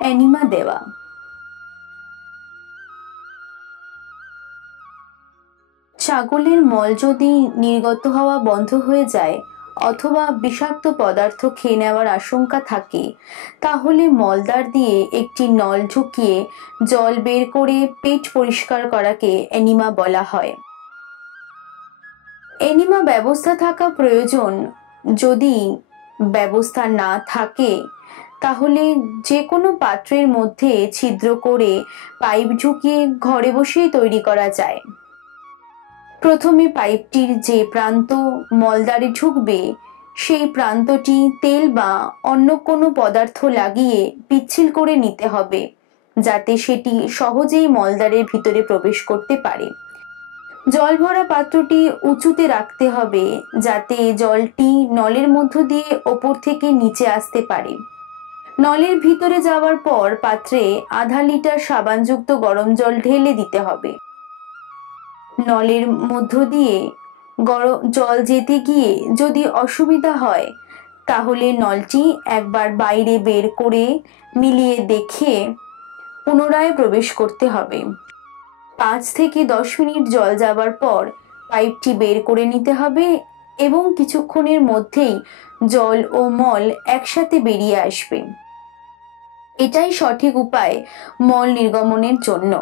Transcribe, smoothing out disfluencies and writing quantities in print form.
Enema দেওয়া। ছাগলের মল যদি নির্গত হওয়া বন্ধ হয়ে যায় অথবা বিষাক্ত পদার্থ খেয়ে নেওয়ার আশঙ্কা থাকে, তাহলে মলদ্বার দিয়ে একটি নল ঢুকিয়ে জল বের করে পেট পরিষ্কার করাকে এনিমা বলা হয়। এনিমা ব্যবস্থা থাকা প্রয়োজন। যদি ব্যবস্থা না থাকে তাহলে যে কোনো পাত্রের মধ্যে ছিদ্র করে পাইপ ঢুকিয়ে ঘরে বসেই তৈরি করা যায়। প্রথমে পাইপটির যে প্রান্ত মলদ্বারে ঢুকবে সেই প্রান্তটি তেল বা অন্য কোনো পদার্থ লাগিয়ে পিচ্ছিল করে নিতে হবে, যাতে সেটি সহজেই মলদ্বারের ভিতরে প্রবেশ করতে পারে। জল ভরা পাত্রটি উঁচুতে রাখতে হবে যাতে জলটি নলের মধ্য দিয়ে ওপর থেকে নিচে আসতে পারে। নলের ভিতরে যাওয়ার পর পাত্রে আধা লিটার সাবানযুক্ত গরম জল ঢেলে দিতে হবে। নলের মধ্য দিয়ে গরম জল যেতে গিয়ে যদি অসুবিধা হয় তাহলে নলটি একবার বাইরে বের করে মিলিয়ে দেখে পুনরায় প্রবেশ করতে হবে। 5 থেকে 10 মিনিট জল যাবার পর পাইপটি বের করে নিতে হবে এবং কিছুক্ষণের মধ্যেই জল ও মল একসাথে বেরিয়ে আসবে। এটাই সঠিক উপায় মল নির্গমনের জন্য।